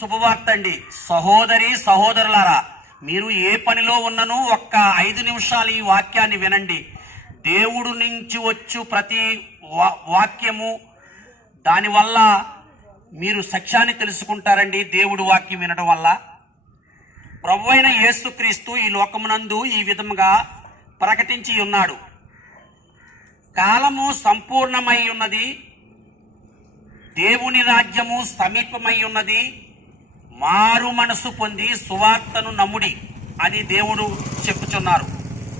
శుభవార్త అండి సహోదరి సహోదరులారా మీరు ఏ పనిలో ఉన్నను ఒక్క ఐదు నిమిషాలు ఈ వాక్యాన్ని వినండి. దేవుడు నుంచి వచ్చు ప్రతి వా- వాక్యము. దానివల్ల మీరు సత్యాన్ని తెలుసుకుంటారండి దేవుడు వాక్యం వినడం వల్ల. ప్రభు అయిన యేసుక్రీస్తు ఈ లోకమునందు ఈ విధముగా ప్రకటించి ఉన్నాడు. కాలము సంపూర్ణమై ఉన్నది. దేవుని రాజ్యము సమీపమై ఉన్నది. మారు మనసు పొంది సువార్తను నమ్ముడి అని దేవుడు చెప్పుచున్నారు.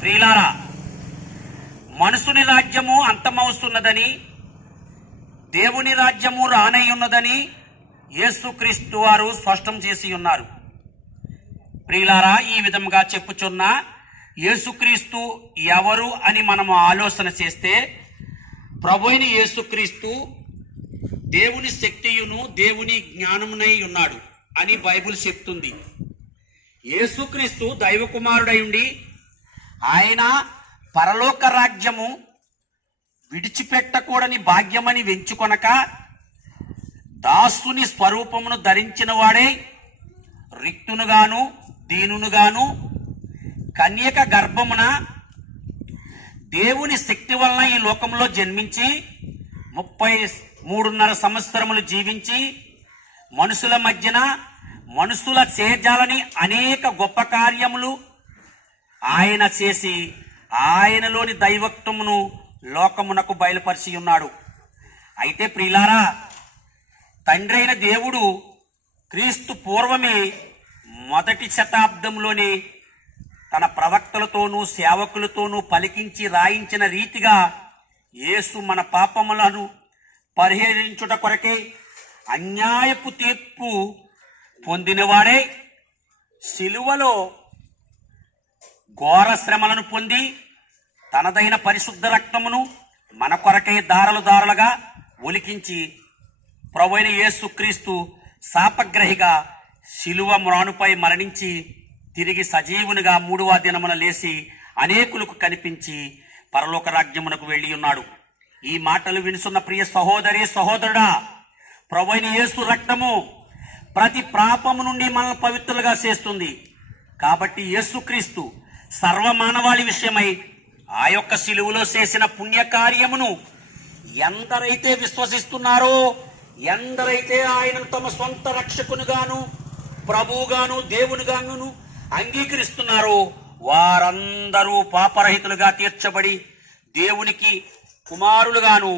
ప్రియులారా మనసుని రాజ్యము అంతమవుతున్నదని దేవుని రాజ్యము రానై ఉన్నదని యేసుక్రీస్తు వారు స్పష్టం చేసి ఉన్నారు ప్రియులారా ఈ విధంగా చెప్పుచున్న యేసుక్రీస్తు ఎవరు అని మనము ఆలోచన చేస్తే ప్రభుైన యేసుక్రీస్తు దేవుని శక్తియును దేవుని జ్ఞానమునై ఉన్నాడు. అని బైబిల్ చెప్తుంది. యేసుక్రీస్తు దైవకుమారుడై ఉండి ఆయన పరలోక రాజ్యము విడిచిపెట్టకూడని భాగ్యమని వెంచుకొనక దాసుని స్వరూపమును ధరించిన వాడే రిక్తునుగాను దీనునుగాను కన్యక గర్భమున దేవుని శక్తి వలన ఈ లోకంలో జన్మించి ముప్పై మూడున్నర సంవత్సరములు జీవించి మనుషుల మధ్యన మనుషుల చేజాలని అనేక గొప్ప కార్యములు ఆయన చేసి ఆయనలోని దైవత్వమును లోకమునకు బయలుపరిచి ఉన్నాడు. అయితే ప్రియులారా తండ్రి అయిన దేవుడు క్రీస్తు పూర్వమే మొదటి శతాబ్దంలోనే తన ప్రవక్తలతోనూ సేవకులతోనూ పలికించి రాయించిన రీతిగా యేసు మన పాపములను పరిహరించుట కొరకే అన్యాయపు తీర్పు పొందినవాడే శిలువలో ఘోర శ్రమలను పొంది తనదైన పరిశుద్ధ రక్తమును మన కొరకై దారలు దారులుగా ఒలికించి ప్రభువైన యేసుక్రీస్తు శాపగ్రహిగా శిలువ మ్రానుపై మరణించి తిరిగి సజీవునిగా మూడవ దినమున లేచి అనేకులకు కనిపించి పరలోక రాజ్యమునకు వెళ్ళి ఉన్నాడు. ఈ మాటలు వినుసున్న ప్రియ సహోదరి సహోదరుడా ప్రభుని యేసు రక్తము ప్రతి పాపము నుండి మనల్ని పవిత్రులుగా చేస్తుంది. కాబట్టి యేసుక్రీస్తు సర్వమానవాళి విషయమై ఆ యొక్క శిలువులో చేసిన పుణ్యకార్యమును ఎందరైతే విశ్వసిస్తున్నారో ఎందరైతే ఆయనను తమ సొంత రక్షకునిగాను ప్రభువుగాను దేవునిగాను అంగీకరిస్తున్నారో వారందరూ పాపరహితులుగా తీర్చబడి దేవునికి కుమారులుగాను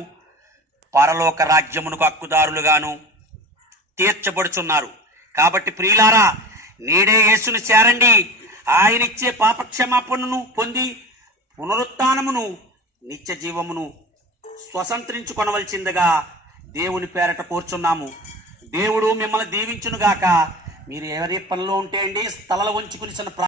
పరలోక రాజ్యమునకు హక్కుదారులుగాను తీర్చబడుచున్నారు. కాబట్టి ప్రియులారా నేడే యేసుని చేరండి. ఆయనిచ్చే పాపక్షమాపణను పొంది పునరుత్నమును నిత్య జీవమును స్వతంత్రించుకొనవలసిందిగా దేవుని పేరట కూర్చున్నాము. దేవుడు మిమ్మల్ని దీవించునుగాక మీరు ఎవరి పనిలో ఉంటే అండి స్థలలో ఉంచుకుని